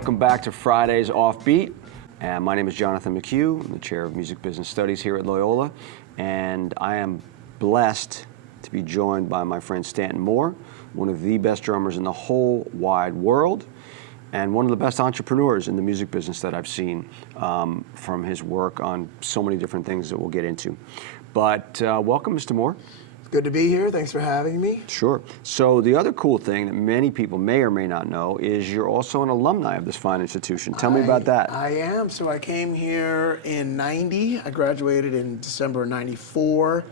Welcome back to Friday's OffBeat. And my name is Jonathan McHugh. I'm the chair of Music Business Studies here at Loyola. And I am blessed to be joined by my friend Stanton Moore, one of the best drummers in the whole wide world, and one of the best entrepreneurs in the music business that I've seen from his work on so many different things that we'll get into. But welcome, Mr. Moore. Good to be here. Thanks for having me. Sure. So the other cool thing that many people may or may not know is you're also an alumni of this fine institution. Tell me about that. I am. So I came here in 90. I graduated in December of 94.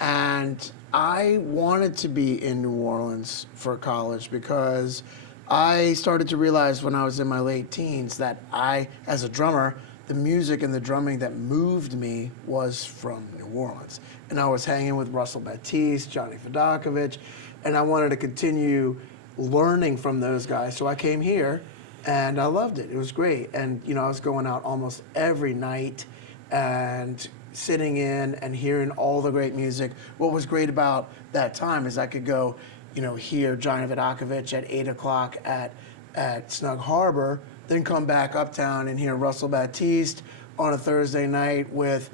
And I wanted to be in New Orleans for college because I started to realize when I was in my late teens that I, as a drummer, the music and the drumming that moved me was from New Orleans. And I was hanging with Russell Batist, Johnny Fedorkovich, and I wanted to continue learning from those guys. So I came here and I loved it. It was great. And I was going out almost every night and sitting in and hearing all the great music. What was great about that time is I could go, hear Johnny Fedorkovich at 8 o'clock at Snug Harbor, then come back uptown and hear Russell Batist on a Thursday night with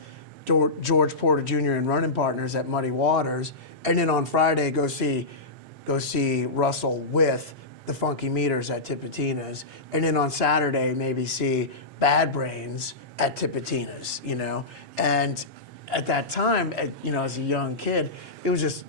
George Porter Jr. and running partners at Muddy Waters, and then on Friday go see Russell with the Funky Meters at Tipitina's, and then on Saturday maybe see Bad Brains at Tipitina's, And at that time, as a young kid, it was just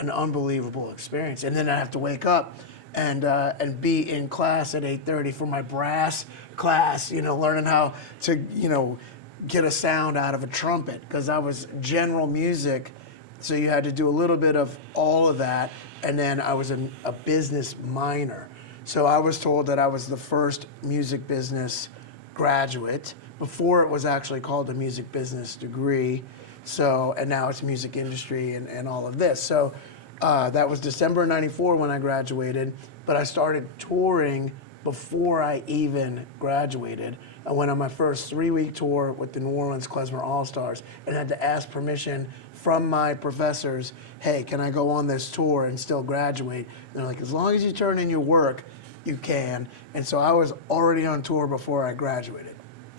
an unbelievable experience. And then I have to wake up and be in class at 8:30 for my brass class, learning how to, get a sound out of a trumpet, because I was general music, so you had to do a little bit of all of that. And then I was a business minor. So I was told that I was the first music business graduate before it was actually called a music business degree. So, and now it's music industry and all of this. So that was December of 94 when I graduated, but I started touring before I even graduated. I went on my first 3-week tour with the New Orleans Klezmer All-Stars and had to ask permission from my professors, hey, can I go on this tour and still graduate? And they're like, as long as you turn in your work, you can. And so I was already on tour before I graduated.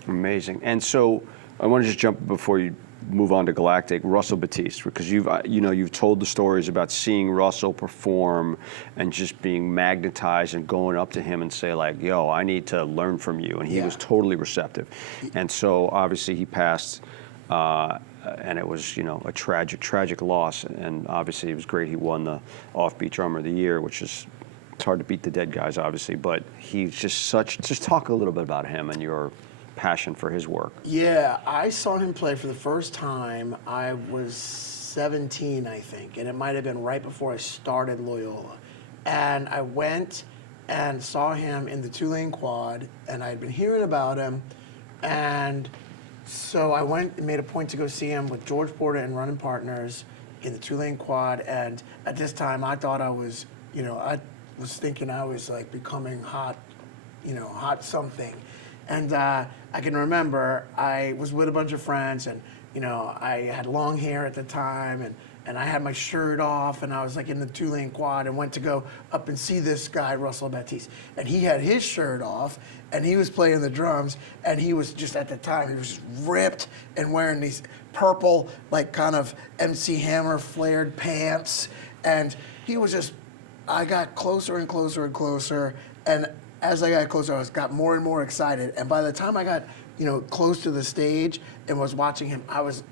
Amazing. And so I want to just jump before you move on to Galactic, Russell Batist, because you've told the stories about seeing Russell perform and just being magnetized and going up to him and say like, yo, I need to learn from you. And he was totally receptive. And so obviously he passed, and it was, a tragic loss. And obviously it was great he won the OffBeat Drummer of the Year, which is, it's hard to beat the dead guys, obviously, but he's just talk a little bit about him and your passion for his work. Yeah, I saw him play for the first time. I was 17, I think, and it might have been right before I started Loyola. And I went and saw him in the two-lane quad, and I had been hearing about him. And so I went and made a point to go see him with George Porter and running partners in the two-lane quad. And at this time, I thought I was, I was thinking I was like becoming hot, hot something. And I can remember I was with a bunch of friends, and I had long hair at the time, and I had my shirt off, and I was like in the two-lane quad and went to go up and see this guy, Russell Batist. And he had his shirt off, and he was playing the drums, and he was just, at the time, he was just ripped and wearing these purple, like kind of MC Hammer flared pants. And he was just, I got closer and closer and closer, and as I got closer, I got more and more excited. And by the time I got, close to the stage and was watching him, I was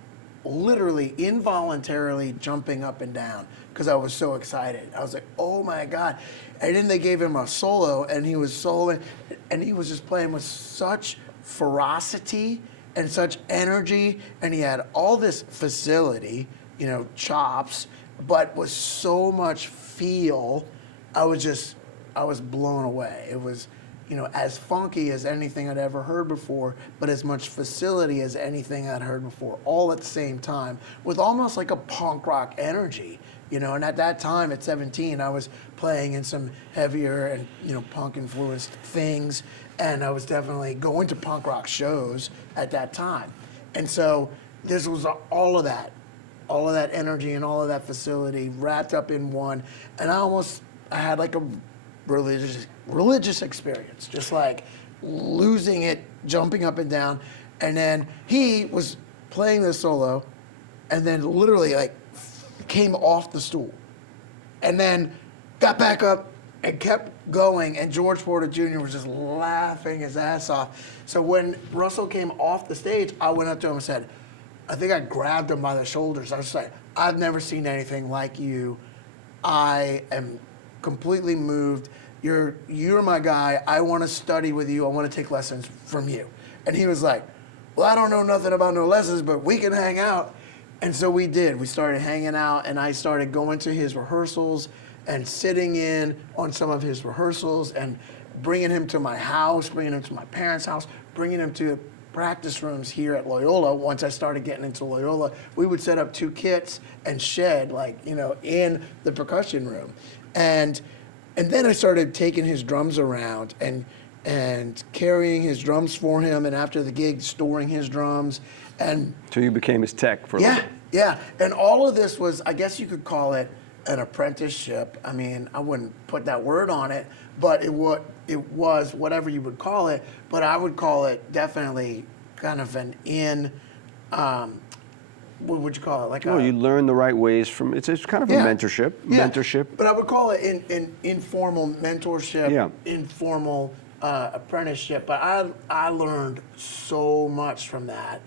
literally involuntarily jumping up and down because I was so excited. I was like, oh my God. And then they gave him a solo, and he was soloing, and he was just playing with such ferocity and such energy, and he had all this facility, chops, but with so much feel. I was blown away. It was, as funky as anything I'd ever heard before, but as much facility as anything I'd heard before, all at the same time, with almost like a punk rock energy, And at that time, at 17, I was playing in some heavier and, punk influenced things, and I was definitely going to punk rock shows at that time. And so this was all of that energy and all of that facility wrapped up in one, and I had like a religious experience, just like losing it, jumping up and down. And then he was playing the solo and then literally like came off the stool and then got back up and kept going. And George Porter Jr. was just laughing his ass off. So when Russell came off the stage, I went up to him and said, I think I grabbed him by the shoulders. I was like, I've never seen anything like you. I am completely moved. You're my guy. I want to study with you. I want to take lessons from you. And he was like, well, I don't know nothing about no lessons, but we can hang out. And so we did. We started hanging out, and I started going to his rehearsals and sitting in on some of his rehearsals and bringing him to my house, bringing him to my parents' house, bringing him to practice rooms here at Loyola. Once I started getting into Loyola, we would set up 2 kits and shed, like, you know, in the percussion room. And then I started taking his drums around and carrying his drums for him, and after the gig, storing his drums. And so you became his tech for a little bit. Yeah. And all of this was, I guess you could call it an apprenticeship. I mean, I wouldn't put that word on it, but it was whatever you would call it. But I would call it definitely kind of an what would you call it? Like you learn the right ways from, it's kind of a mentorship. Yeah. Mentorship. But I would call it an informal mentorship, Yeah. informal apprenticeship. But I learned so much from that.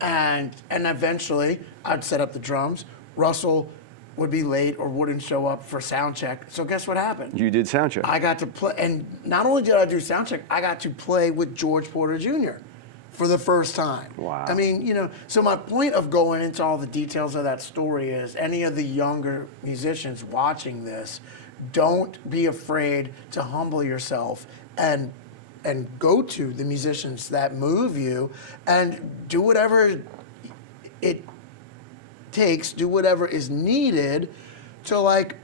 And eventually I'd set up the drums. Russell would be late or wouldn't show up for sound check. So guess what happened? You did sound check. I got to play, and not only did I do sound check, I got to play with George Porter Jr. for the first time. Wow. I mean, you know, so my point of going into all the details of that story is any of the younger musicians watching this, don't be afraid to humble yourself and go to the musicians that move you and do whatever it takes, do whatever is needed to, like,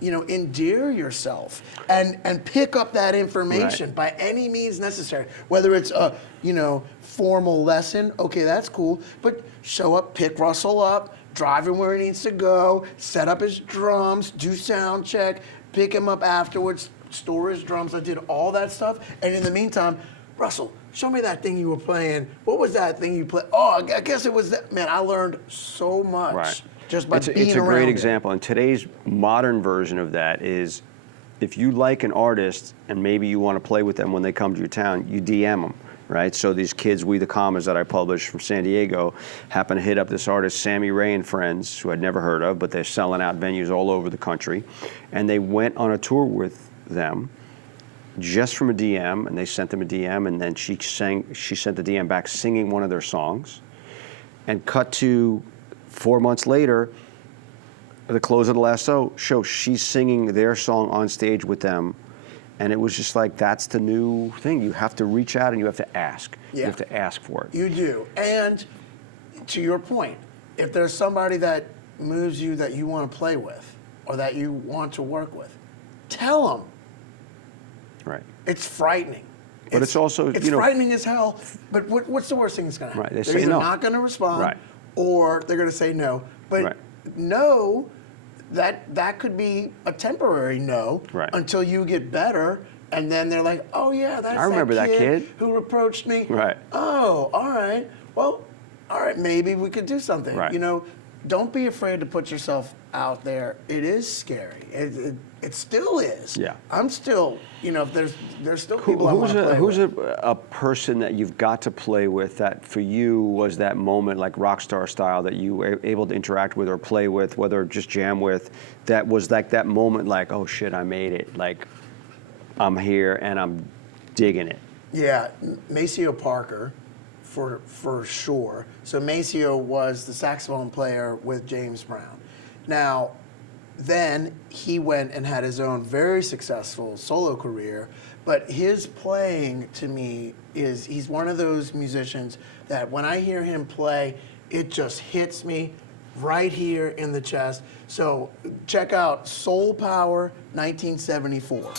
you know, endear yourself and pick up that information by any means necessary. Whether it's a, you know, formal lesson, okay, that's cool, but show up, pick Russell up, drive him where he needs to go, set up his drums, do sound check, pick him up afterwards, store his drums. I did all that stuff, and in the meantime, Russell, show me that thing you were playing. What was that thing you played? Oh, I guess it was that. Man, I learned so much just by being around. It's a great example, and today's modern version of that is, if you like an artist and maybe you want to play with them when they come to your town, you DM them, right? So these kids, We the Commas, that I published from San Diego, happen to hit up this artist, Sammy Ray and Friends, who I'd never heard of, but they're selling out venues all over the country, and they went on a tour with them just from a DM, and they sent them a DM, and then she sent the DM back singing one of their songs, and cut to 4 months later, at the close of the last show, she's singing their song on stage with them, and it was just like, that's the new thing. You have to reach out and you have to ask. Yeah. You have to ask for it. You do. And to your point, if there's somebody that moves you that you want to play with or that you want to work with, tell them. Right. It's frightening. But it's also, it's frightening as hell. But what's the worst thing that's going to happen? Right. They're either not going to respond, or they're going to say no. But no, that could be a temporary no until you get better, and then they're like, oh yeah, that's I remember that kid who approached me. Right. Oh, all right. Well, all right. Maybe we could do something. Right. You know, don't be afraid to put yourself out there. It is scary. It still is. Yeah. I'm still, you know, there's still people I want to play who's with. a person that you've got to play with that for you was that moment, like rock star style, that you were able to interact with or play with, whether just jam with, that was like that moment, like, oh shit, I made it. Like, I'm here and I'm digging it. Yeah, Mao Parker, for sure. So Mao was the saxophone player with James Brown. Now, then he went and had his own very successful solo career, but his playing to me is, he's one of those musicians that when I hear him play, it just hits me right here in the chest. So check out Soul Power 1974.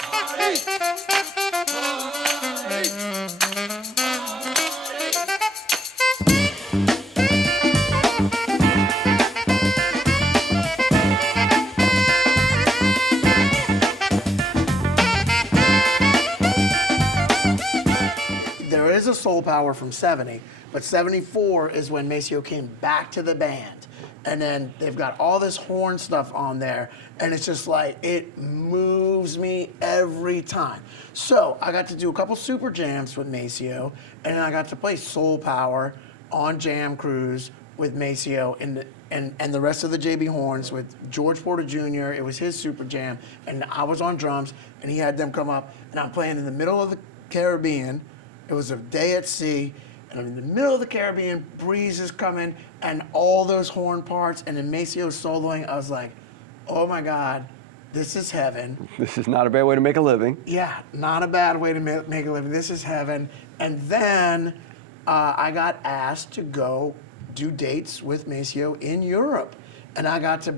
Soul Power from 70, but 74 is when Maceo came back to the band. And then they've got all this horn stuff on there, and it's just like, it moves me every time. So I got to do a couple super jams with Maceo, and then I got to play Soul Power on Jam Cruise with Maceo and the rest of the JB Horns with George Porter Jr. It was his super jam, and I was on drums, and he had them come up, and I'm playing in the middle of the Caribbean. It was a day at sea, and I'm in the middle of the Caribbean, breeze is coming, and all those horn parts, and then Maceo soloing. I was like, oh my God, this is heaven. This is not a bad way to make a living. Yeah, not a bad way to make a living. This is heaven. And then I got asked to go do dates with Maceo in Europe. And I got to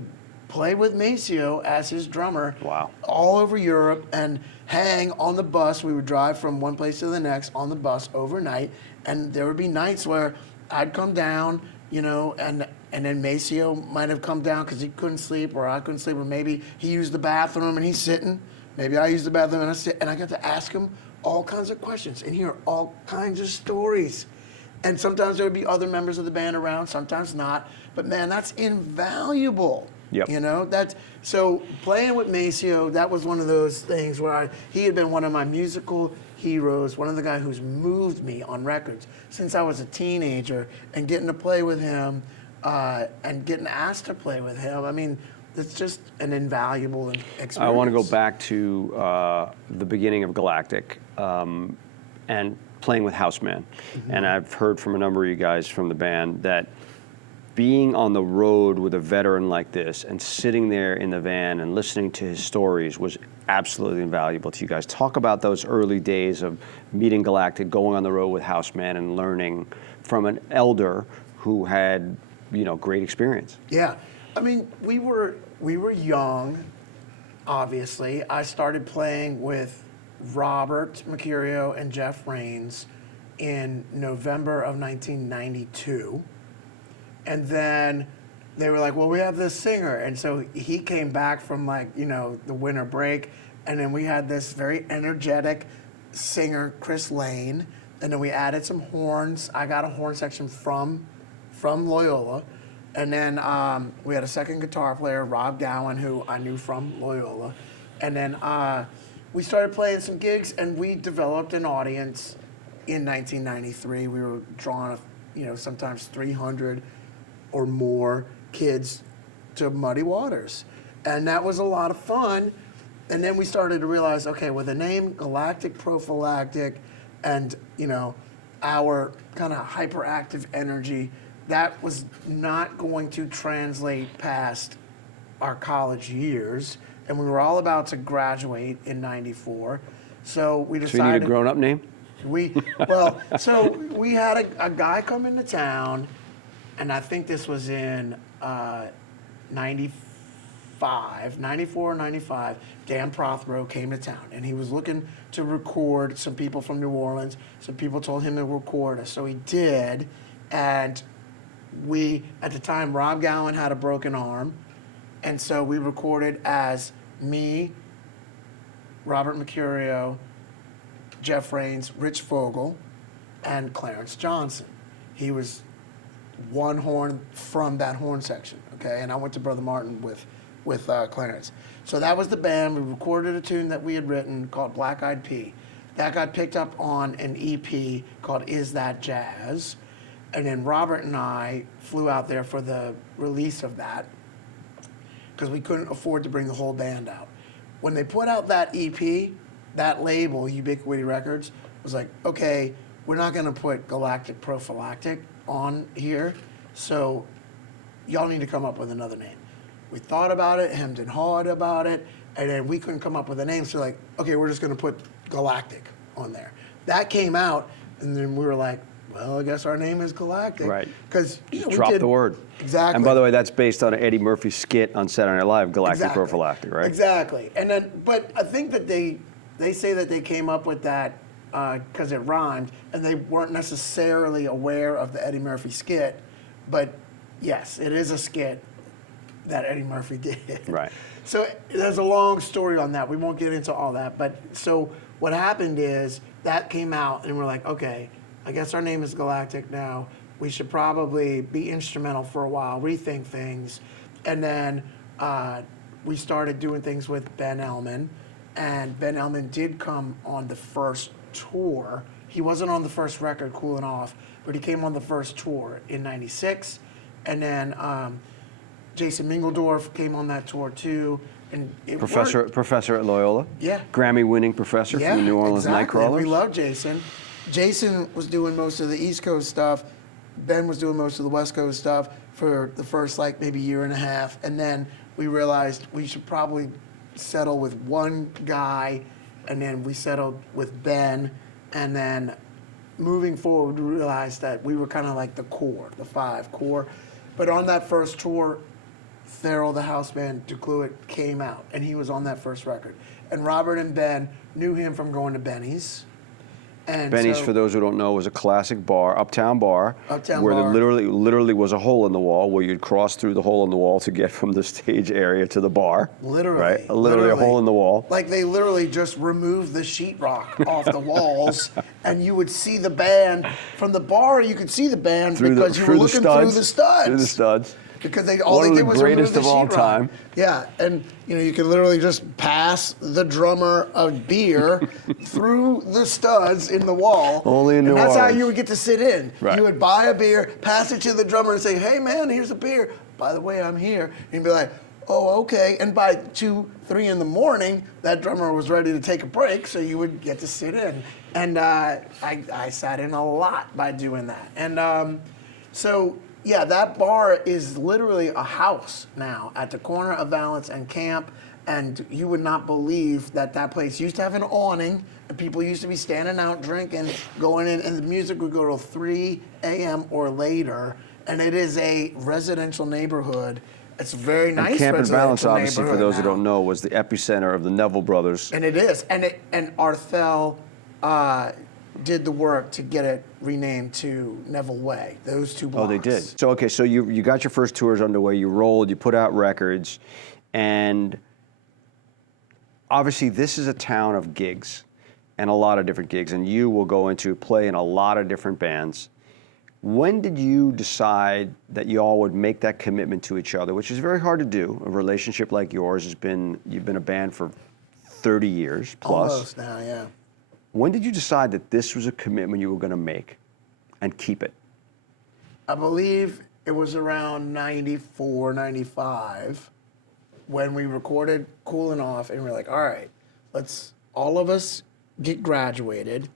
play with Maceo as his drummer. Wow. All over Europe and hang on the bus. We would drive from one place to the next on the bus overnight. And there would be nights where I'd come down, you know, and then Maceo might have come down because he couldn't sleep, or I couldn't sleep, or maybe he used the bathroom and he's sitting. Maybe I used the bathroom and I sit, and I got to ask him all kinds of questions and hear all kinds of stories. And sometimes there would be other members of the band around, sometimes not. But man, that's invaluable. Yep. You know, so playing with Maceo, that was one of those things where he had been one of my musical heroes, one of the guys who's moved me on records since I was a teenager, and getting to play with him and getting asked to play with him. I mean, it's just an invaluable experience. I want to go back to the beginning of Galactic and playing with Houseman. Mm-hmm. And I've heard from a number of you guys from the band that being on the road with a veteran like this and sitting there in the van and listening to his stories was absolutely invaluable to you guys. Talk about those early days of meeting Galactic, going on the road with Houseman and learning from an elder who had, you know, great experience. Yeah. I mean, we were young, obviously. I started playing with Robert Mercurio and Jeff Rains in November of 1992. And then they were like, well, we have this singer. And so he came back from, like, you know, the winter break. And then we had this very energetic singer, Chris Lane. And then we added some horns. I got a horn section from Loyola. And then we had a second guitar player, Rob Gowan, who I knew from Loyola. And then we started playing some gigs, and we developed an audience in 1993. We were drawing, you know, sometimes 300 or more kids to Muddy Waters. And that was a lot of fun. And then we started to realize, okay, with the name Galactic Prophylactic and, you know, our kind of hyperactive energy, that was not going to translate past our college years. And we were all about to graduate in 94. So we decided. So you need a grown-up name? So we had a guy come into town, and I think this was in 94 or 95. Dan Prothero came to town, and he was looking to record some people from New Orleans. Some people told him to record us, so he did. And at the time, Rob Gowan had a broken arm, and so we recorded as me, Robert Mercurio, Jeff Rains, Rich Fogel, and Clarence Johnson. He was one horn from that horn section, okay? And I went to Brother Martin with Clarence. So that was the band. We recorded a tune that we had written called Black Eyed Pea. That got picked up on an EP called Is That Jazz? And then Robert and I flew out there for the release of that because we couldn't afford to bring the whole band out. When they put out that EP, that label, Ubiquity Records, was like, okay, we're not gonna put Galactic Prophylactic on here, so y'all need to come up with another name. We thought about it, hemmed and hawed about it, and then we couldn't come up with a name, so like, okay, we're just gonna put Galactic on there. That came out, and then we were like, well, I guess our name is Galactic. Right. Because drop the word. Exactly. And by the way, that's based on an Eddie Murphy skit on Saturday Night Live, Galactic Prophylactic, right? Exactly. And then, but I think that they say that they came up with that because it rhymed, and they weren't necessarily aware of the Eddie Murphy skit. But yes, it is a skit that Eddie Murphy did. Right. So there's a long story on that. We won't get into all that. But so what happened is that came out, and we're like, okay, I guess our name is Galactic now. We should probably be instrumental for a while, rethink things. And then we started doing things with Ben Ellman. And Ben Ellman did come on the first tour. He wasn't on the first record, Cooling Off, but he came on the first tour in '96. And then Jason Mingledorff came on that tour too. And Professor at Loyola? Yeah. Grammy-winning professor from the New Orleans exactly. Nightcrawlers? We love Jason. Jason was doing most of the East Coast stuff. Ben was doing most of the West Coast stuff for the first like maybe year and a half. And then we realized we should probably settle with one guy. And then we settled with Ben. And then moving forward, we realized that we were kind of like the core, the five core. But on that first tour, Theroux, the house band, DeCluitt came out, and he was on that first record. And Robert and Ben knew him from going to Benny's. And Benny's, for those who don't know, was a classic bar, uptown bar, where there literally was a hole in the wall where you'd cross through the hole in the wall to get from the stage area to the bar. Literally. Right? Literally a hole in the wall. Like they literally just removed the sheetrock off the walls, and you would see the band from the bar. You could see the band because you were looking through the studs. Through the studs. Because all they did was remove the sheetrock. One of the greatest of all time. Yeah, and you could literally just pass the drummer a beer through the studs in the wall. Only in New Orleans. And that's how you would get to sit in. Right. You would buy a beer, pass it to the drummer, and say, "Hey man, here's a beer. By the way, I'm here." And you'd be like, "Oh, okay." And by 2, 3 in the morning, that drummer was ready to take a break, so you would get to sit in. And I sat in a lot by doing that. And so. Yeah, that bar is literally a house now at the corner of Valance and Camp, and you would not believe that place used to have an awning, and people used to be standing out drinking, going in, and the music would go till 3 a.m. or later, and it is a residential neighborhood. It's a very nice and Camp and Valance, obviously, for those who don't know, was the epicenter of the Neville brothers. And it is, and Arthel did the work to get it renamed to Neville Way, those 2 blocks. Oh, they did. So, okay, so you got your first tours underway, you rolled, you put out records, and obviously this is a town of gigs, and a lot of different gigs, and you will go into play in a lot of different bands. When did you decide that you all would make that commitment to each other, which is very hard to do? A relationship like yours you've been a band for 30 years plus. Almost now, yeah. When did you decide that this was a commitment you were going to make and keep it? I believe it was around 94, 95 when we recorded Cooling Off, and we were like, all right, let's all of us get graduated.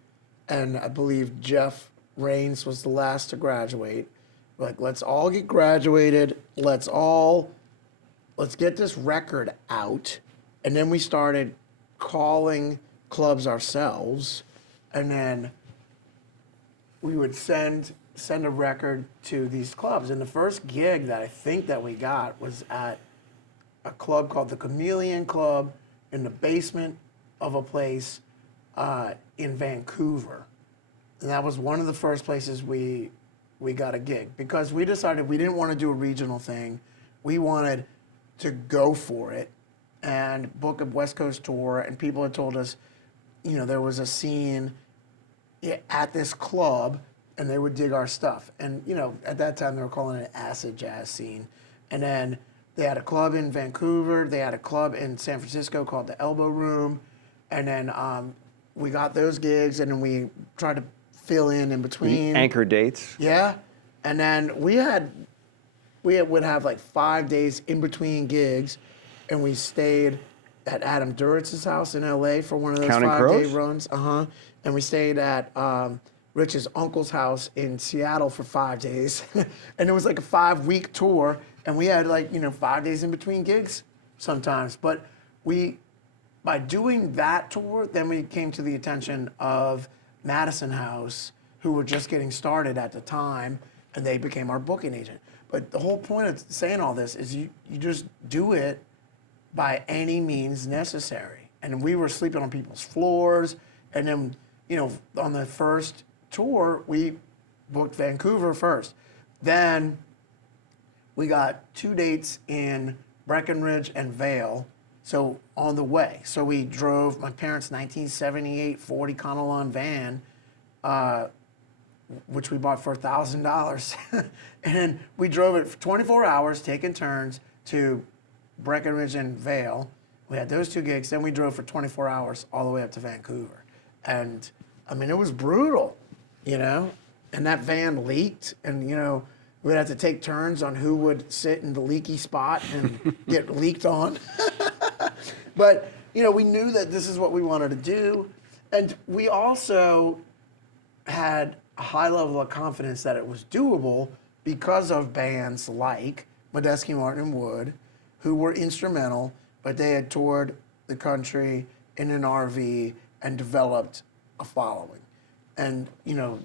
And I believe Jeff Rains was the last to graduate. We're like, let's all get graduated. Let's get this record out. And then we started calling clubs ourselves, and then we would send a record to these clubs. And the first gig that I think that we got was at a club called the Chameleon Club in the basement of a place in Vancouver. And that was one of the first places we got a gig, because we decided we didn't want to do a regional thing. We wanted to go for it and book a West Coast tour, and people had told us, there was a scene at this club, and they would dig our stuff. And, at that time, they were calling it an acid jazz scene. And then they had a club in Vancouver. They had a club in San Francisco called the Elbow Room. And then we got those gigs, and then we tried to fill in between. Anchor dates. Yeah. And then we would have like 5 days in between gigs, and we stayed at Adam Duritz's house in LA for one of those Counting 5-day Crows? runs. And we stayed at Rich's uncle's house in Seattle for 5 days. And it was like a 5-week tour, and we had 5 days in between gigs sometimes. But by doing that tour, then we came to the attention of Madison House, who were just getting started at the time, and they became our booking agent. But the whole point of saying all this is you just do it by any means necessary. And we were sleeping on people's floors. And then, on the first tour, we booked Vancouver first. Then we got 2 dates in Breckenridge and Vail. So on the way. So we drove my parents' 1978 40 Conelon van which we bought for $1,000. And we drove it for 24 hours, taking turns to Breckenridge and Vale. We had those 2 gigs. Then we drove for 24 hours all the way up to Vancouver. And I mean, it was brutal, you know? And that van leaked, and, you know, we'd have to take turns on who would sit in the leaky spot and get leaked on. But, you know, we knew that this is what we wanted to do. And we also had a high level of confidence that it was doable because of bands like Medeski, Martin, and Wood, who were instrumental, but they had toured the country in an RV and developed a following. And, you know,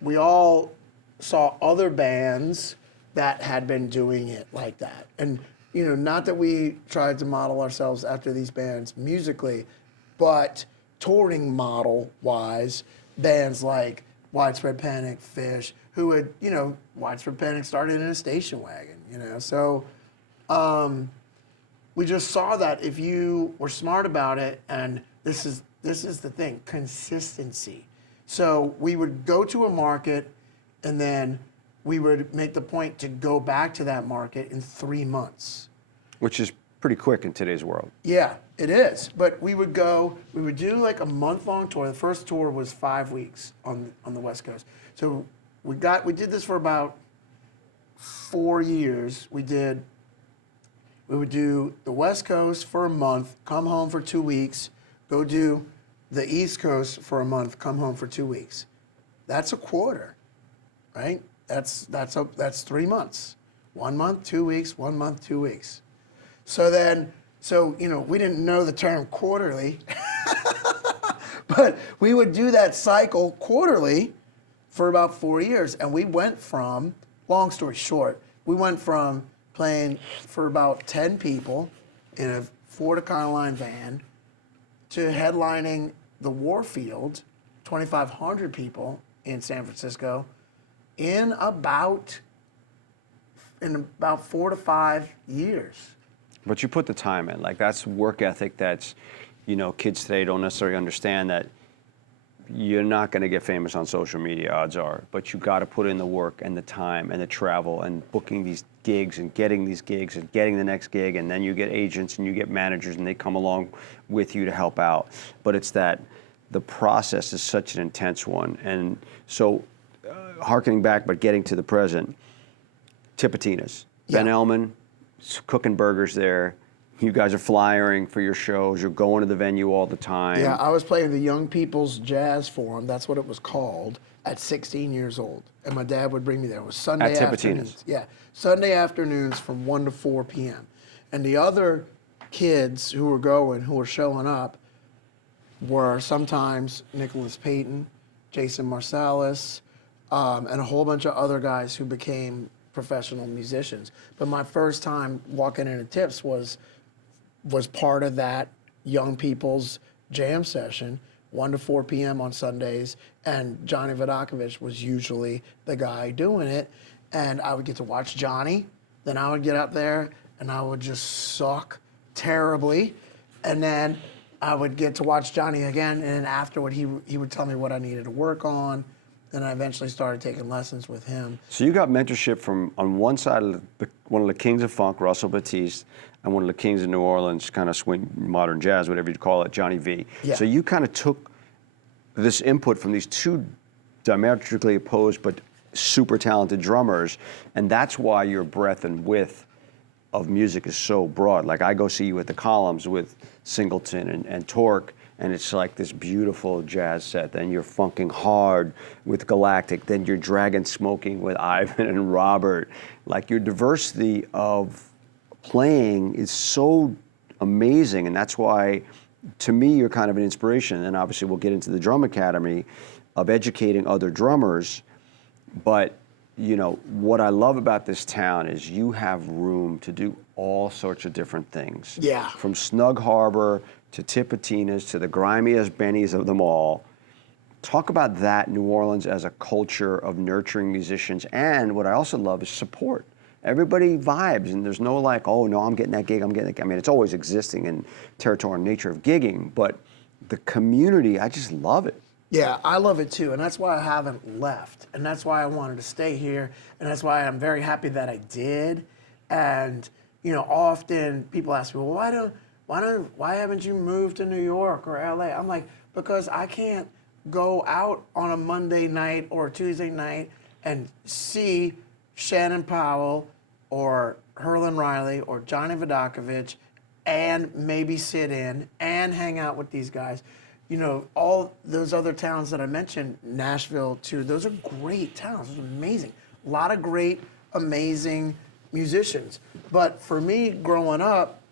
we all saw other bands that had been doing it like that. And, you know, not that we tried to model ourselves after these bands musically, but touring model-wise, bands like Widespread Panic, Fish, who had, you know, Widespread Panic started in a station wagon, you know. So we just saw that if you were smart about it, and this is the thing, consistency. So we would go to a market, and then we would make the point to go back to that market in 3 months. Which is pretty quick in today's world. Yeah, it is. But we would do like a month-long tour. The first tour was 5 weeks on the West Coast. So we did this for about 4 years. We would do the West Coast for a month, come home for 2 weeks, go do the East Coast for a month, come home for 2 weeks. That's a quarter, right? That's 3 months. 1 month, 2 weeks, 1 month, 2 weeks. So, you know, we didn't know the term quarterly, but we would do that cycle quarterly for about 4 years. And we went from, long story short, we went from playing for about 10 people in a Ford Econoline van to headlining the Warfield, 2,500 people in San Francisco, in about 4 to 5 years. But you put the time in. Like, that's work ethic that's, you know, kids today don't necessarily understand that you're not going to get famous on social media, odds are. But you got to put in the work and the time and the travel and booking these gigs and getting these gigs and getting the next gig. And then you get agents and you get managers and they come along with you to help out. But it's that the process is such an intense one. And so, harkening back, but getting to the present, Tipitina's. Yeah. Ben Elman, cooking burgers there. You guys are flyering for your shows. You're going to the venue all the time. Yeah, I was playing the Young People's Jazz Forum, that's what it was called, at 16 years old. And my dad would bring me there. It was Sunday At Tipitina's. afternoons. Yeah, Sunday afternoons from 1 to 4 p.m. And the other kids who were showing up, were sometimes Nicholas Payton, Jason Marsalis, and a whole bunch of other guys who became professional musicians. But my first time walking into Tips was part of that Young People's jam session, 1 to 4 p.m. on Sundays, and Johnny Vodakovich was usually the guy doing it. And I would get to watch Johnny, then I would get up there and I would just suck terribly, and then I would get to watch Johnny again, and then afterward he would tell me what I needed to work on. Then I eventually started taking lessons with him. So you got mentorship from, on one side, one of the kings of funk, Russell Batist, and one of the kings of New Orleans, kind of swing, modern jazz, whatever you'd call it, Johnny V. Yeah. So you kind of took this input from these two diametrically opposed but super talented drummers, and that's why your breadth and width of music is so broad. Like, I go see you at the Columns with Singleton and Torque, and it's like this beautiful jazz set. Then you're funking hard with Galactic. Then you're dragon smoking with Ivan and Robert. Like, your diversity of playing is so amazing, and that's why, to me, you're kind of an inspiration. And obviously, we'll get into the Drum Academy of educating other drummers. But, you know, what I love about this town is you have room to do all sorts of different things. Yeah. From Snug Harbor to Tipitina's to the grimiest Bennies of them all. Talk about that, New Orleans, as a culture of nurturing musicians. And what I also love is support. Everybody vibes, and there's no like, oh, no, I'm getting that gig, I'm getting that gig. I mean, it's always existing in territorial nature of gigging, but the community, I just love it. Yeah, I love it too, and that's why I haven't left, and that's why I wanted to stay here, and that's why I'm very happy that I did. And often people ask me, well, why haven't you moved to New York or LA? I'm like, because I can't go out on a Monday night or a Tuesday night and see Shannon Powell or Herlin Riley or Johnny Vodakovich and maybe sit in and hang out with these guys. All those other towns that I mentioned, Nashville too, those are great towns. Those are amazing. A lot of great, amazing musicians. But for me, growing up,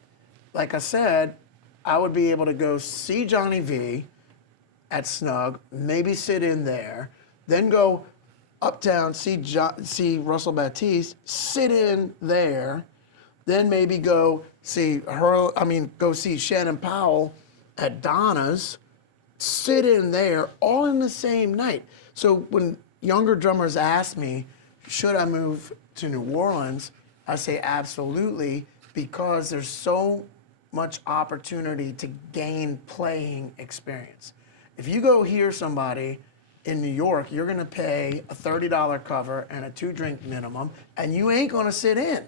like I said, I would be able to go see Johnny V at Snug, maybe sit in there, then go uptown, see Russell Batist, sit in there, then maybe go see Shannon Powell at Donna's, sit in there, all in the same night. So when younger drummers ask me, should I move to New Orleans? I say absolutely, because there's so much opportunity to gain playing experience. If you go hear somebody in New York, you're gonna pay a $30 cover and a 2-drink minimum, and you ain't gonna sit in.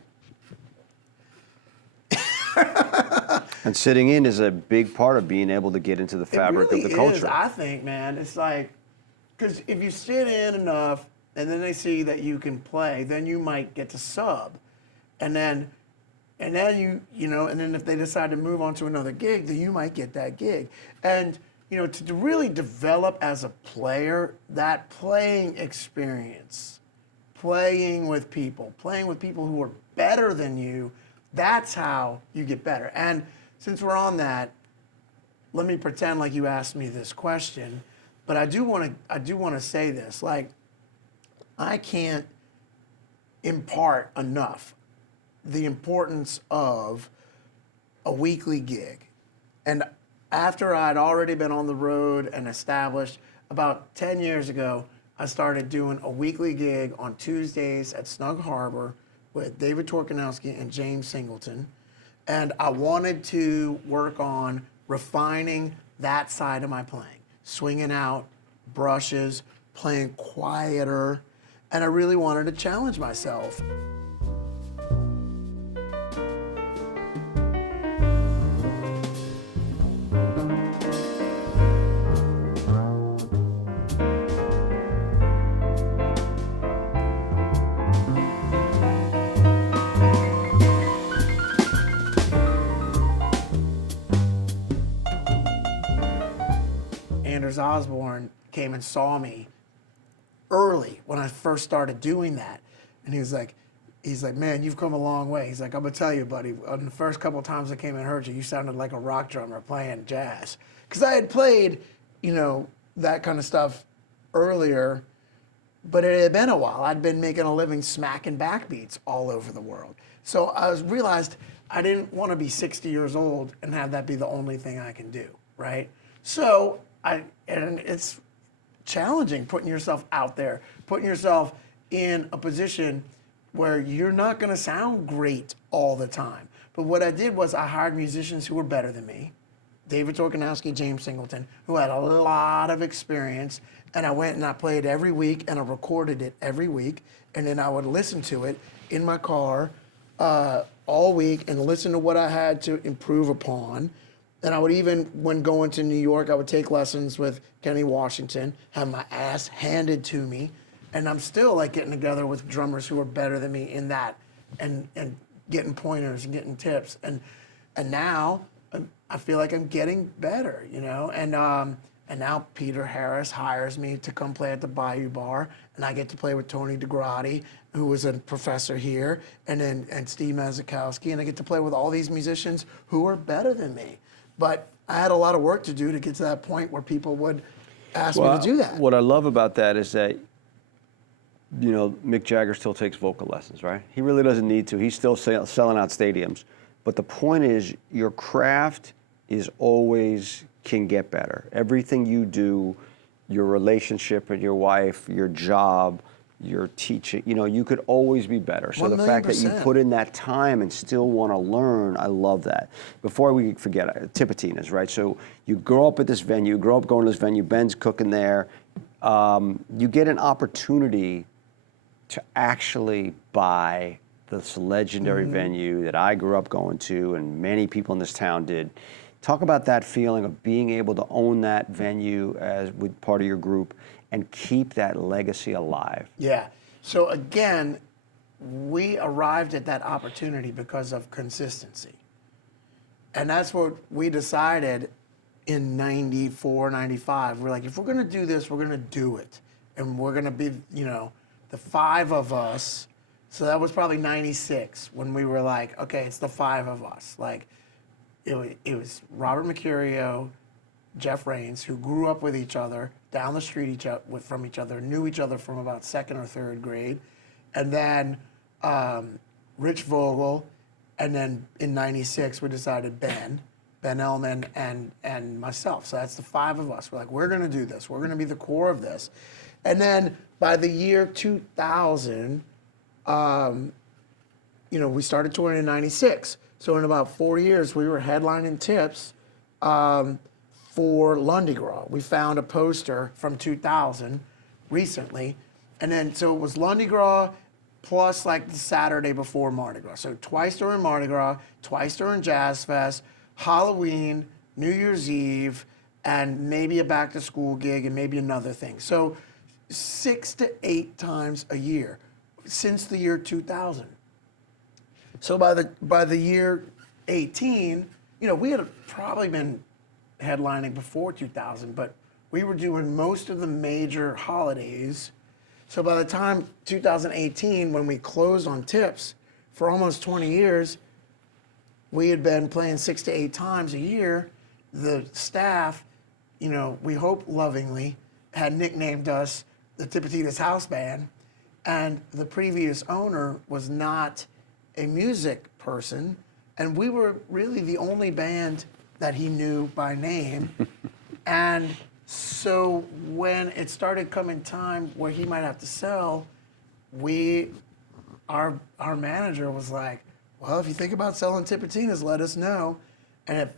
And sitting in is a big part of being able to get into the fabric of the culture. Is, I think, man. It's like, because if you sit in enough and then they see that you can play, then you might get to sub. And then if they decide to move on to another gig, then you might get that gig. And, to really develop as a player, that playing experience, playing with people who are better than you, that's how you get better. And since we're on that, let me pretend like you asked me this question, but I do want to say this. Like, I can't impart enough the importance of a weekly gig. And after I'd already been on the road and established, about 10 years ago, I started doing a weekly gig on Tuesdays at Snug Harbor with David Torkanowski and James Singleton. And I wanted to work on refining that side of my playing, swinging out, brushes, playing quieter, and I really wanted to challenge myself. Osborne came and saw me early when I first started doing that. And he's like, man, you've come a long way. He's like, I'm gonna tell you, buddy, on the first couple of times I came and heard you, you sounded like a rock drummer playing jazz. Because I had played, that kind of stuff earlier, but it had been a while. I'd been making a living smacking backbeats all over the world. So I realized I didn't want to be 60 years old and have that be the only thing I can do, right? So and it's challenging putting yourself out there, putting yourself in a position where you're not going to sound great all the time. But what I did was I hired musicians who were better than me, David Torkanowski, James Singleton, who had a lot of experience, and I went and I played every week and I recorded it every week, and then I would listen to it in my car all week and listen to what I had to improve upon. And I would even, when going to New York, I would take lessons with Kenny Washington, have my ass handed to me, and I'm still like getting together with drummers who are better than me in that, and getting pointers and getting tips, and now I feel like I'm getting better, and now Peter Harris hires me to come play at the Bayou Bar, and I get to play with Tony DeGrati, who was a professor here, and Steve Mazikowski, and I get to play with all these musicians who are better than me. But I had a lot of work to do to get to that point where people would ask me to do that. What I love about that is that, Mick Jagger still takes vocal lessons, right? He really doesn't need to. He's still selling out stadiums. But the point is, your craft is always can get better. Everything you do, your relationship with your wife, your job, you're teaching. You know, you could always be better. So the fact that you 1,000,000%. put in that time and still want to learn, I love that. Before we forget, Tipitina's, right? So you grow up at this venue, grow up going to this venue, Ben's cooking there. You get an opportunity to actually buy this legendary venue that I grew up going to and many people in this town did. Talk about that feeling of being able to own that venue as with part of your group and keep that legacy alive. Yeah. So again, we arrived at that opportunity because of consistency. And that's what we decided in 94, 95. We're like, if we're going to do this, we're going to do it. And we're going to be, you know, the five of us. So that was probably 96 when we were like, okay, it's the five of us. Like, it was Robert Mercurio, Jeff Rains, who grew up with each other, down the street from each other, knew each other from about second or third grade. And then Rich Vogel, and then in 96 we decided Ben Ellman, and myself. So that's the five of us. We're like, we're gonna do this. We're gonna be the core of this. And then by the year 2000, you know, we started touring in 96. So in about 4 years, we were headlining Tips for Lundi Gras. We found a poster from 2000 recently. And then, so it was Lundi Gras plus like the Saturday before Mardi Gras. So twice during Mardi Gras, twice during Jazz Fest, Halloween, New Year's Eve, and maybe a back to school gig and maybe another thing. So 6 to 8 times a year since the year 2000. So by the year 18, you know, we had probably been headlining before 2000, but we were doing most of the major holidays. So by the time 2018, when we closed on Tips, for almost 20 years, we had been playing 6 to 8 times a year. The staff, you know, we hope lovingly, had nicknamed us the Tipitina's House Band, and the previous owner was not a music person, and we were really the only band that he knew by name. And so when it started coming time where he might have to sell, our manager was like, well, if you think about selling Tipitina's, let us know. And if,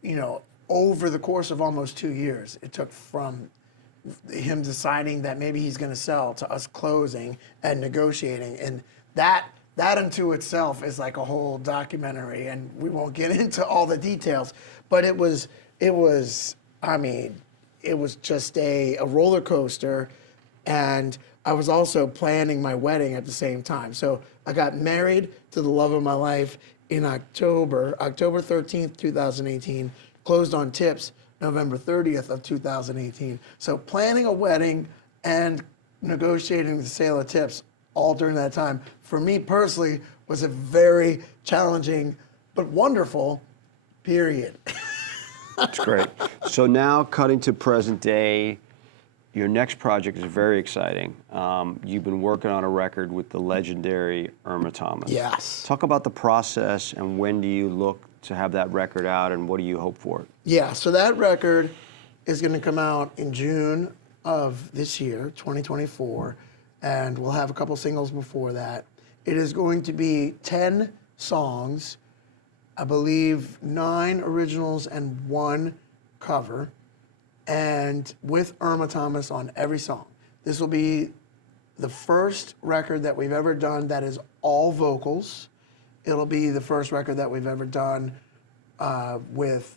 you know, over the course of almost 2 years, it took from him deciding that maybe he's going to sell to us closing and negotiating. And that unto itself is like a whole documentary, and we won't get into all the details. But it was, I mean, it was just a roller coaster. And I was also planning my wedding at the same time. So I got married to the love of my life in October 13th, 2018, closed on Tips November 30th of 2018. So planning a wedding and negotiating the sale of Tips all during that time, for me personally, was a very challenging but wonderful period. That's great. So now cutting to present day, your next project is very exciting. You've been working on a record with the legendary Irma Thomas. Yes. Talk about the process and when do you look to have that record out and what do you hope for it? Yeah, so that record is going to come out in June of this year, 2024, and we'll have a couple singles before that. It is going to be 10 songs, I believe 9 originals and 1 cover, and with Irma Thomas on every song. This will be the first record that we've ever done that is all vocals. It'll be the first record that we've ever done with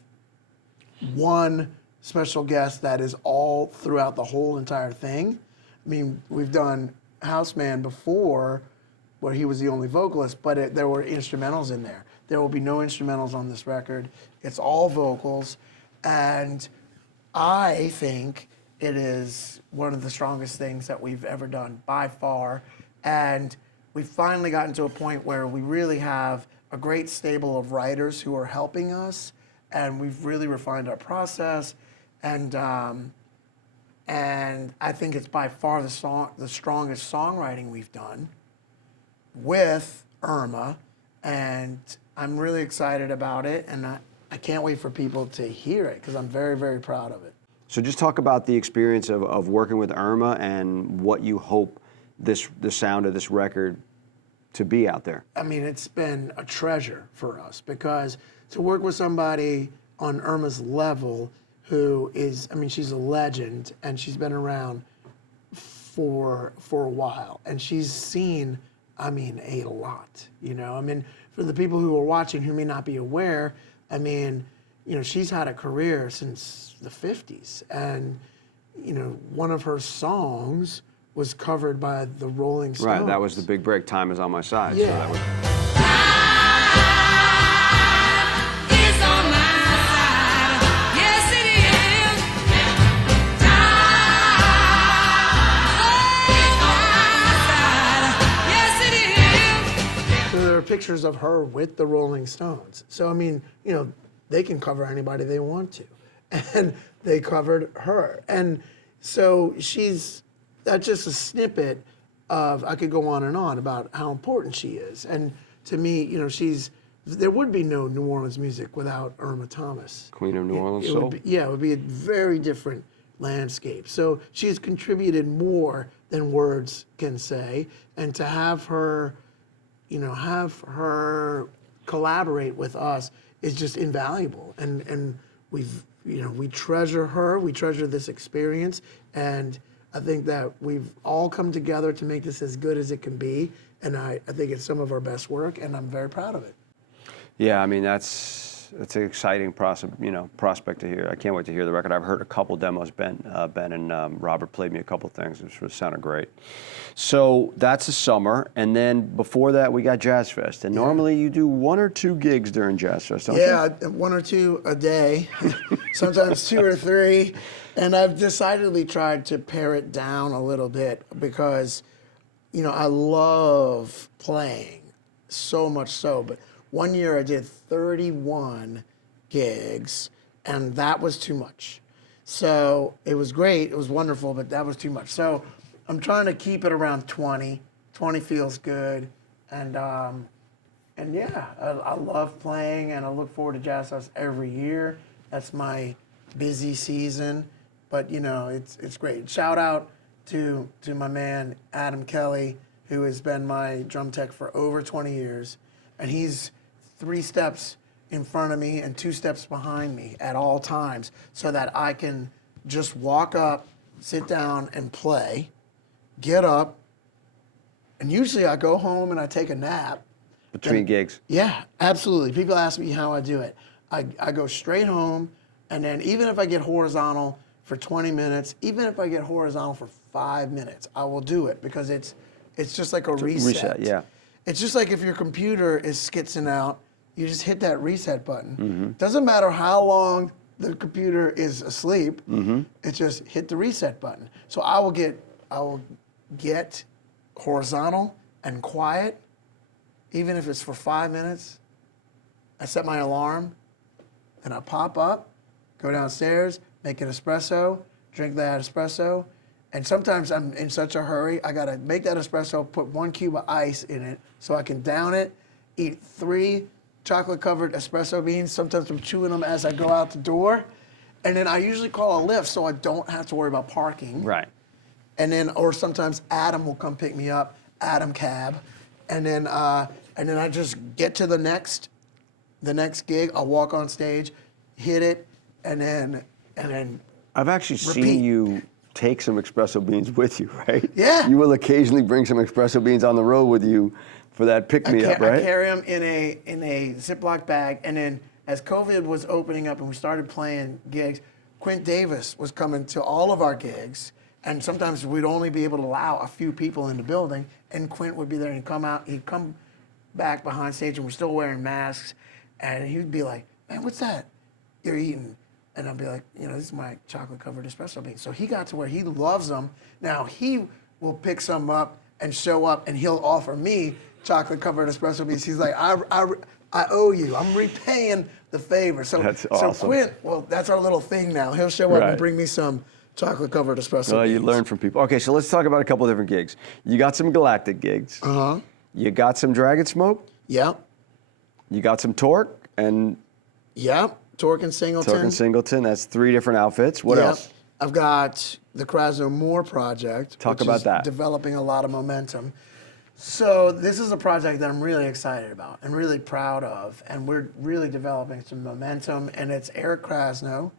1 special guest that is all throughout the whole entire thing. I mean, we've done Houseman before where he was the only vocalist, but there were instrumentals in there. There will be no instrumentals on this record. It's all vocals, and I think it is one of the strongest things that we've ever done by far. And we've finally gotten to a point where we really have a great stable of writers who are helping us, and we've really refined our process. And I think it's by far the strongest songwriting we've done with Irma, and I'm really excited about it, and I can't wait for people to hear it because I'm very, very proud of it. So just talk about the experience of working with Irma and what you hope the sound of this record to be out there? I mean, it's been a treasure for us because to work with somebody on Irma's level who is, I mean, she's a legend and she's been around for a while and she's seen, I mean, a lot, you know. I mean, for the people who are watching who may not be aware, I mean, you know, she's had a career since the 50s and, you know, one of her songs was covered by the Rolling Stones. Right, that was the big break, Time Is on My Side. Yeah. So that was... It's on my side. Yes, it is. It's on my side. Yes, it is. So there are pictures of her with the Rolling Stones. So, I mean, you know, they can cover anybody they want to. And they covered her. And so that's just a snippet of, I could go on and on about how important she is. And to me, you know, there would be no New Orleans music without Irma Thomas. Queen of New Orleans It soul? would be, yeah, it would be a very different landscape. So she's contributed more than words can say. And to have her, you know, collaborate with us is just invaluable. And we treasure her, we treasure this experience, and I think that we've all come together to make this as good as it can be, and I think it's some of our best work, and I'm very proud of it. Yeah, I mean, that's an exciting prospect to hear. I can't wait to hear the record. I've heard a couple demos. Ben and Robert played me a couple things, which sounded great. So that's the summer, and then before that we got Jazz Fest. And normally you do 1 or 2 gigs during Jazz Fest, don't you? Yeah, 1 or 2 a day, sometimes 2 or 3, and I've decidedly tried to pare it down a little bit because, you know, I love playing so much so, but one year I did 31 gigs, and that was too much. So it was great, it was wonderful, but that was too much. So I'm trying to keep it around 20. 20 feels good, and yeah, I love playing, and I look forward to Jazz Fest every year. That's my busy season, but you know, it's great. Shout out to my man Adam Kelly, who has been my drum tech for over 20 years, and he's 3 steps in front of me and 2 steps behind me at all times so that I can just walk up, sit down and play, get up, and usually I go home and I take a nap. Between gigs? Yeah, absolutely. People ask me how I do it. I go straight home, and then even if I get horizontal for 20 minutes, even if I get horizontal for 5 minutes, I will do it because it's just like a reset. Yeah. It's just like if your computer is skitzing out, you just hit that reset button. Doesn't matter how long the computer is asleep, it's just hit the reset button. So I will get horizontal and quiet, even if it's for 5 minutes. I set my alarm, then I pop up, go downstairs, make an espresso, drink that espresso, and sometimes I'm in such a hurry, I gotta make that espresso, put 1 cube of ice in it so I can down it, eat 3 chocolate-covered espresso beans. Sometimes I'm chewing them as I go out the door. And then I usually call a Lyft so I don't have to worry about parking. Right. And then, or sometimes Adam will come pick me up, Adam Cab. And then I just get to the next gig, I'll walk on stage, hit it, and then I've actually repeat. seen you take some espresso beans with you, right? Yeah. You will occasionally bring some espresso beans on the road with you for that pick-me-up, right? I carry them in a Ziploc bag, and then as COVID was opening up and we started playing gigs, Quint Davis was coming to all of our gigs, and sometimes we'd only be able to allow a few people in the building, and Quint would be there and he'd come back behind stage, and we're still wearing masks, and he'd be like, "Man, what's that you're eating?" And I'd be like, "You know, this is my chocolate-covered espresso beans." So he got to where he loves them. Now he will pick some up and show up, and he'll offer me chocolate-covered espresso beans. He's like, I owe you. I'm repaying the favor. So, That's awesome. So Quint, well, that's our little thing now. He'll show up Right. and bring me some chocolate-covered espresso Well, beans. you learn from people. Okay, so let's talk about a couple of different gigs. You got some Galactic gigs. Uh-huh. You got some Dragon Smoke. Yep. You got some Torque and Yep. Torque and Singleton. Torque and Singleton. That's 3 different outfits. What Yep. else? I've got the KzoMo project. Talk which about is that. Developing a lot of momentum. So this is a project that I'm really excited about and really proud of, and we're really developing some momentum. And it's Eric KzoMo,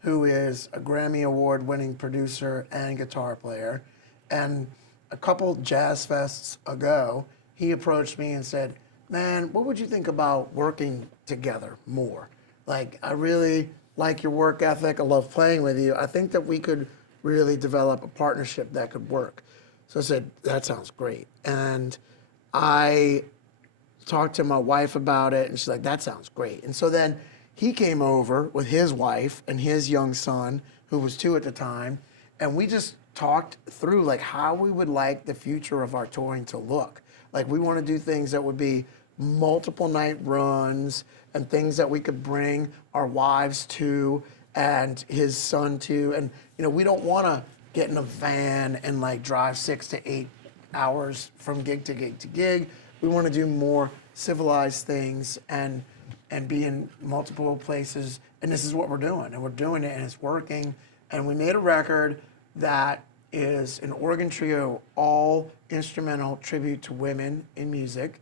who is a Grammy Award-winning producer and guitar player. And a couple jazz fests ago, he approached me and said, "Man, what would you think about working together more? Like, I really like your work ethic. I love playing with you. I think that we could really develop a partnership that could work." So I said, "That sounds great." And I talked to my wife about it, and she's like, "That sounds great." And so then he came over with his wife and his young son, who was 2 at the time, and we just talked through like how we would like the future of our touring to look. Like, we want to do things that would be multiple night runs and things that we could bring our wives to and his son to. And, we don't want to get in a van and like drive 6 to 8 hours from gig to gig to gig. We want to do more civilized things and be in multiple places. And this is what we're doing. And we're doing it and it's working. And we made a record that is an organ trio, all instrumental tribute to women in music.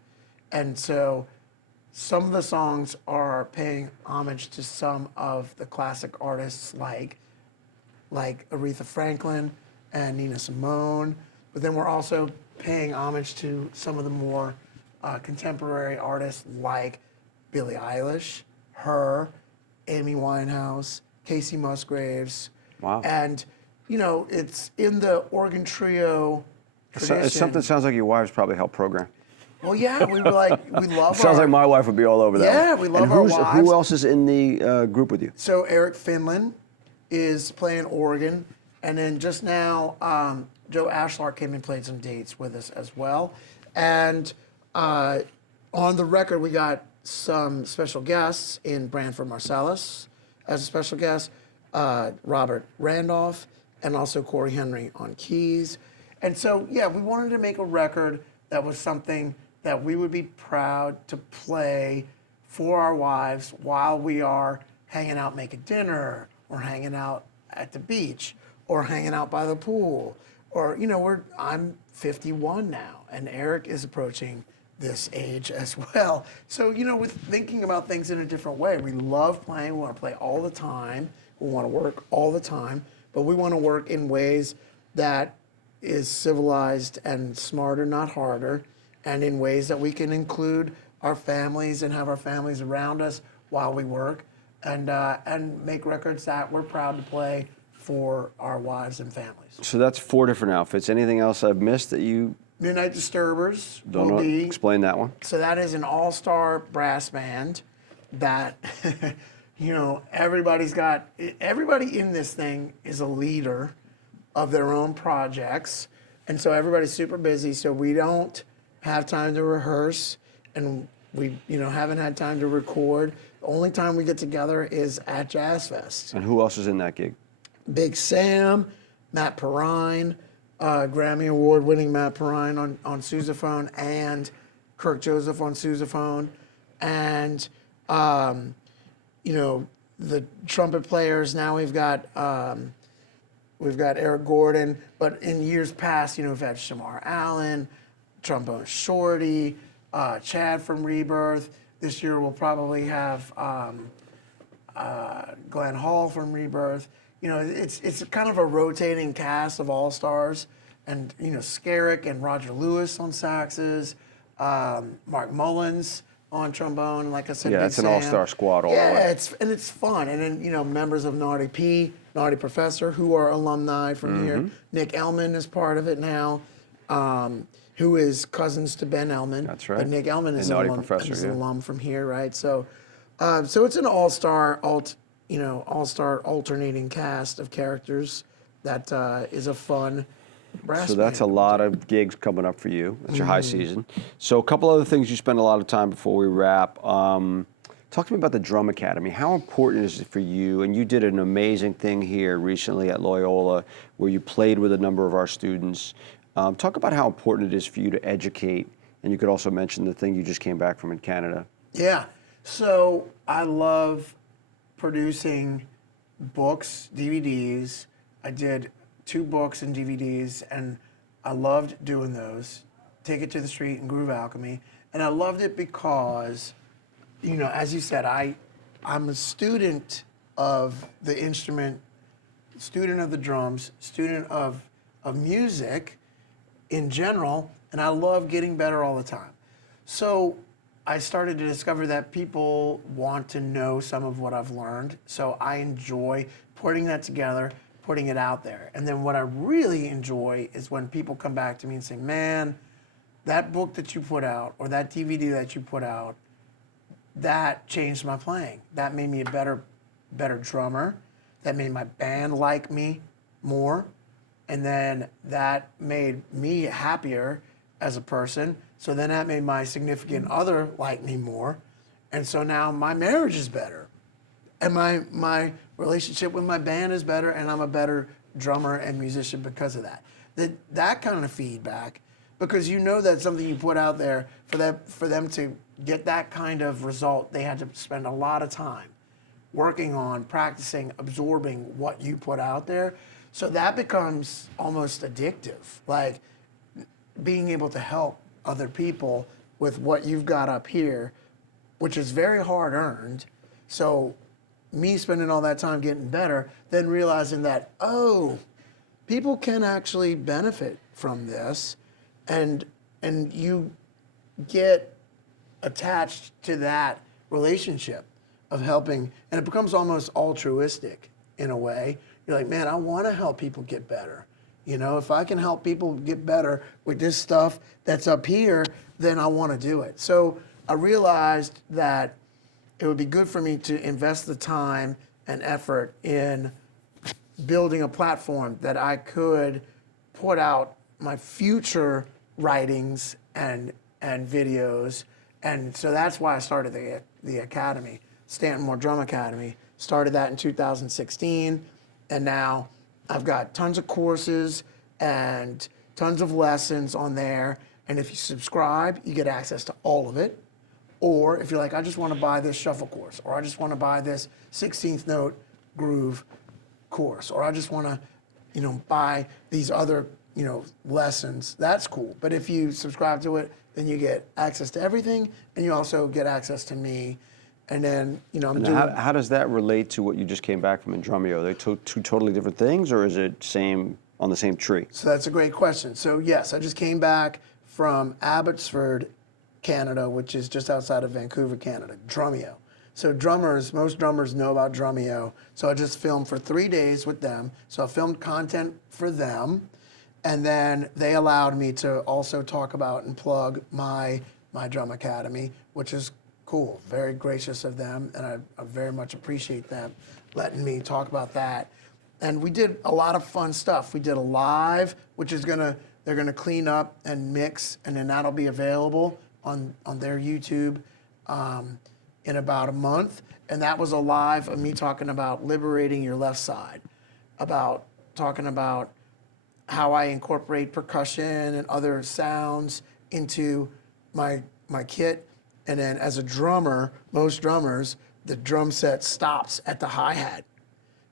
And so some of the songs are paying homage to some of the classic artists like Aretha Franklin and Nina Simone. But then we're also paying homage to some of the more contemporary artists like Billie Eilish, her, Amy Winehouse, Casey Musgraves. Wow. And, it's in the organ trio tradition. It's something that sounds like your wives probably helped program. Well, yeah, we were like, we love Sounds like my wife would be all over that. Yeah, one. we love and our who wives. else is in the group with you? So Eric Finland is playing organ, and then just now Joe Ashlar came and played some dates with us as well. And on the record, we got some special guests in Branford Marsalis as a special guest, Robert Randolph, and also Corey Henry on keys. And so, yeah, we wanted to make a record that was something that we would be proud to play for our wives while we are hanging out making dinner or hanging out at the beach or hanging out by the pool. Or, I'm 51 now, and Eric is approaching this age as well. So, with thinking about things in a different way, we love playing, we want to play all the time, we want to work all the time, but we want to work in ways that is civilized and smarter, not harder, and in ways that we can include our families and have our families around us while we work, and make records that we're proud to play for our wives and families. So that's 4 different outfits. Anything else I've missed that you Midnight Disturbers don't will know? be. Explain that one. So that is an all-star brass band that, everybody in this thing is a leader of their own projects. And so everybody's super busy. So we don't have time to rehearse, and we, haven't had time to record. The only time we get together is at Jazz Fest. And who else is in that gig? Big Sam, Matt Perrine, Grammy Award-winning Matt Perrine on sousaphone, and Kirk Joseph on sousaphone, and the trumpet players. Now we've got Eric Gordon, but in years past, we've had Shamar Allen, trombone Shorty, Chad from Rebirth. This year we'll probably have Glenn Hall from Rebirth. It's kind of a rotating cast of all-stars, and Skerrick and Roger Lewis on saxes, Mark Mullins on trombone, like I said. Yeah, Big it's an Sam. all-star squad all the way. Yeah, it's fun, and then members of Naughty P, Naughty Professor, who are alumni from here. Nick Elman is part of it now, who is cousins to Ben Elman. That's right. But Nick Elman is And an Naughty Professor, is yeah. an alum from here, right? So it's an all-star alternating cast of characters that is a fun brass So that's a band. lot of gigs coming up for you. That's your high season. So a couple other things you spend a lot of time before we wrap. Talk to me about the Drum Academy. How important is it for you? And you did an amazing thing here recently at Loyola where you played with a number of our students. Talk about how important it is for you to educate. And you could also mention the thing you just came back from in Canada. Yeah. So I love producing books, DVDs, I did 2 books and DVDs, and I loved doing those. Take It to the Street and Groove Alchemy. And I loved it because, as you said, I'm a student of the instrument, student of the drums, student of music in general, and I love getting better all the time. So I started to discover that people want to know some of what I've learned. So I enjoy putting that together, putting it out there. And then what I really enjoy is when people come back to me and say, man, that book that you put out or that DVD that you put out, that changed my playing. That made me a better drummer. That made my band like me more. And then that made me happier as a person. So then that made my significant other like me more. And so now my marriage is better. And my relationship with my band is better, and I'm a better drummer and musician because of that. That kind of feedback, because that's something you put out there, for them to get that kind of result, they had to spend a lot of time working on, practicing, absorbing what you put out there. So that becomes almost addictive, like being able to help other people with what you've got up here, which is very hard earned. So me spending all that time getting better, then realizing that, people can actually benefit from this, and you get attached to that relationship of helping, and it becomes almost altruistic in a way. You're like, man, I want to help people get better. If I can help people get better with this stuff that's up here, then I want to do it. So I realized that it would be good for me to invest the time and effort in building a platform that I could put out my future writings and videos. And so that's why I started the academy, Stanton Drum Academy. Started that in 2016, and now I've got tons of courses and tons of lessons on there. And if you subscribe, you get access to all of it. Or if you're like, I just want to buy this shuffle course, or I just want to buy this 16th note groove course, or I just want to, buy these other, lessons, that's cool. But if you subscribe to it, then you get access to everything, and you also get access to me. And then, I'm doing... How does that relate to what you just came back from in Drumeo? Are they two totally different things, or is it on the same tree? So that's a great question. So yes, I just came back from Abbotsford, Canada, which is just outside of Vancouver, Canada, Drumeo. So most drummers know about Drumeo. So I just filmed for 3 days with them. So I filmed content for them. And then they allowed me to also talk about and plug my drum academy, which is cool. Very gracious of them. And I very much appreciate them letting me talk about that. And we did a lot of fun stuff. We did a live, which is they're gonna clean up and mix, and then that'll be available on their YouTube in about a month. And that was a live of me talking about liberating your left side, talking about how I incorporate percussion and other sounds into my kit. And then as a drummer, most drummers, the drum set stops at the hi-hat.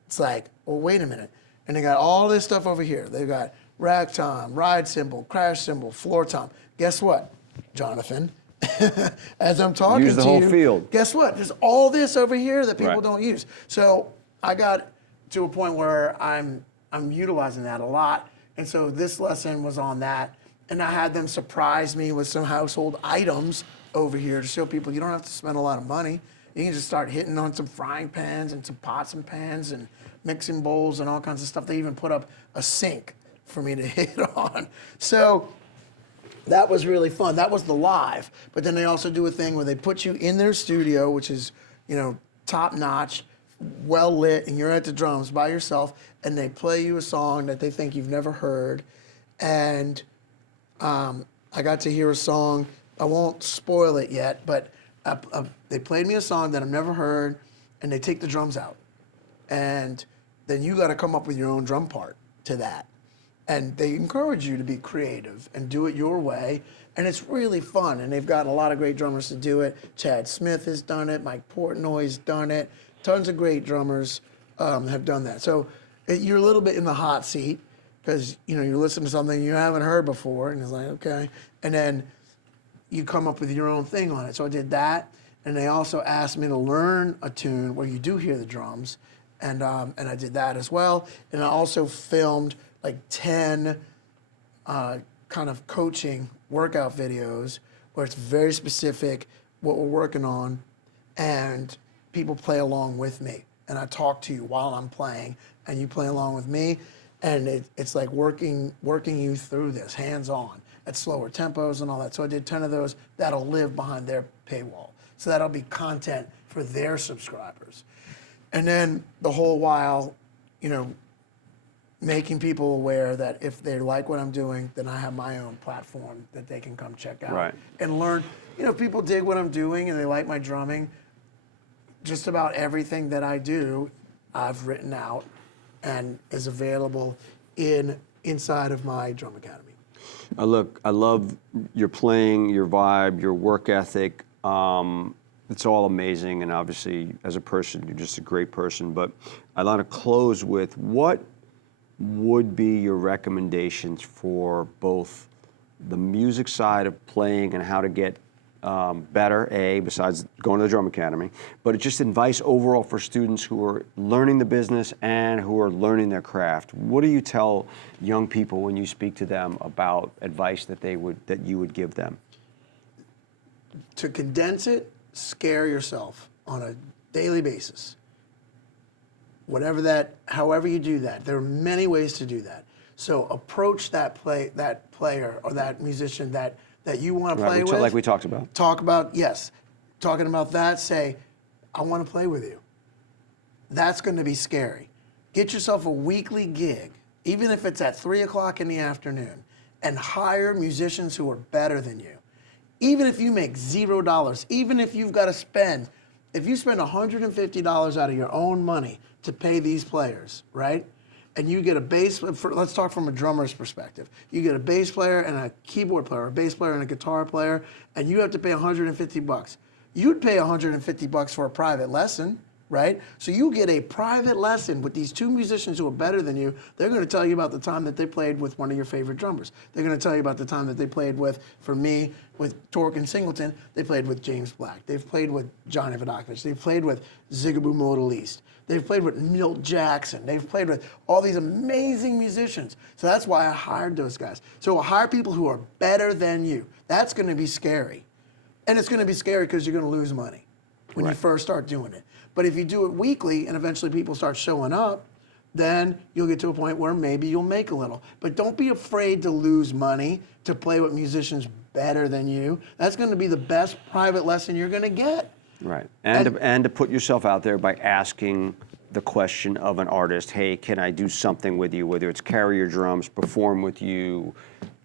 It's like, well, wait a minute. And they got all this stuff over here. They've got rack tom, ride cymbal, crash cymbal, floor tom. Guess what, Jonathan? As I'm talking Use the to whole you, field. guess what? There's all this over here that people Right. don't use. So I got to a point where I'm utilizing that a lot. And so this lesson was on that. And I had them surprise me with some household items over here to show people you don't have to spend a lot of money. You can just start hitting on some frying pans and some pots and pans and mixing bowls and all kinds of stuff. They even put up a sink for me to hit on. So that was really fun. That was the live. But then they also do a thing where they put you in their studio, which is, top notch, well lit, and you're at the drums by yourself, and they play you a song that they think you've never heard. And I got to hear a song. I won't spoil it yet, but they played me a song that I've never heard, and they take the drums out. And then you got to come up with your own drum part to that. And they encourage you to be creative and do it your way. And it's really fun. And they've got a lot of great drummers to do it. Chad Smith has done it. Mike Portnoy's done it. Tons of great drummers have done that. So you're a little bit in the hot seat because you listen to something you haven't heard before, and it's like, okay, and then you come up with your own thing on it. So I did that, and they also asked me to learn a tune where you do hear the drums, and I did that as well. And I also filmed like 10 kind of coaching workout videos where it's very specific what we're working on, and people play along with me. And I talk to you while I'm playing, and you play along with me, and it's like working you through this, hands-on, at slower tempos and all that. So I did 10 of those. That'll live behind their paywall. So that'll be content for their subscribers. And then the whole while, making people aware that if they like what I'm doing, then I have my own platform that they can come check out Right. and learn. If people dig what I'm doing and they like my drumming, just about everything that I do, I've written out and is available inside of my drum academy. I love your playing, your vibe, your work ethic. It's all amazing, and obviously, as a person, you're just a great person. But I want to close with, what would be your recommendations for both the music side of playing and how to get better, besides going to the drum academy, but just advice overall for students who are learning the business and who are learning their craft? What do you tell young people when you speak to them about advice that you would give them? To condense it, scare yourself on a daily basis. However you do that, there are many ways to do that. So approach that player or that musician that you want to play with. Like we talked about. Talking about that, say, I want to play with you. That's going to be scary. Get yourself a weekly gig, even if it's at 3 o'clock in the afternoon, and hire musicians who are better than you. Even if you make $0, even if you've got to spend, if you spend $150 out of your own money to pay these players, right? And you get a bass, let's talk from a drummer's perspective. You get a bass player and a keyboard player, a bass player and a guitar player, and you have to pay $150. You'd pay $150 for a private lesson, right? So you get a private lesson with these two musicians who are better than you. They're going to tell you about the time that they played with one of your favorite drummers. They're going to tell you about the time that they played with, for me, with Torque and Singleton, they played with James Black. They've played with Johnny Vodakovich. They've played with Zigaboo Modal East. They've played with Milt Jackson. They've played with all these amazing musicians. So that's why I hired those guys. So hire people who are better than you. That's going to be scary. And it's going to be scary because you're going to lose money when you first start doing it. But if you do it weekly and eventually people start showing up, then you'll get to a point where maybe you'll make a little. But don't be afraid to lose money to play with musicians better than you. That's going to be the best private lesson you're going to get. Right, and to put yourself out there by asking the question of an artist, hey, can I do something with you? Whether it's carry your drums, perform with you,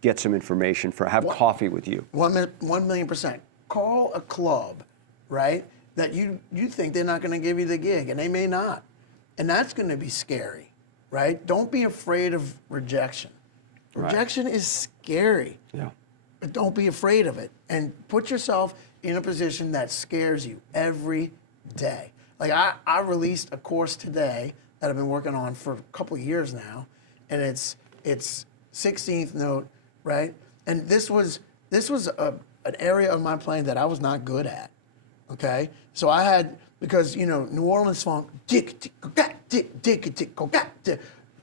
get some information, have coffee with you. 1,000,000%. Call a club, right, that you think they're not going to give you the gig, and they may not. And that's going to be scary, right? Don't be afraid of rejection. Rejection is scary. Yeah. But don't be afraid of it. And put yourself in a position that scares you every day. Like I released a course today that I've been working on for a couple of years now, and it's 16th note, right? And this was an area of my playing that I was not good at. Okay, so I had, because New Orleans funk,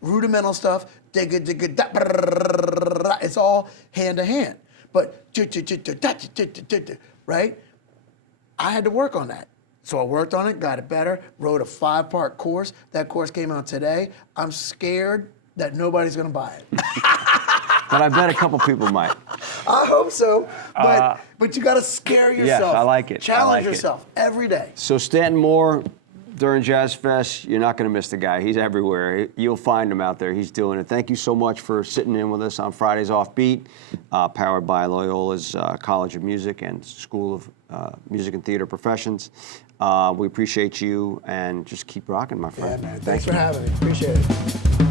rudimental stuff, it's all hand to hand. But right, I had to work on that. So I worked on it, got it better, wrote a 5-part course. That course came out today. I'm scared that nobody's gonna buy it. But I bet a couple people might. I hope so, but you gotta scare yourself. Yes, I like it. Challenge yourself every day. So Stanton Moore, during Jazz Fest, you're not gonna miss the guy. He's everywhere. You'll find him out there. He's doing it. Thank you so much for sitting in with us on Fridays OffBeat, powered by Loyola's College of Music and School of Music and Theater Professions. We appreciate you, and just keep rocking, my friend. Yeah, man. Thanks for having me. Appreciate it.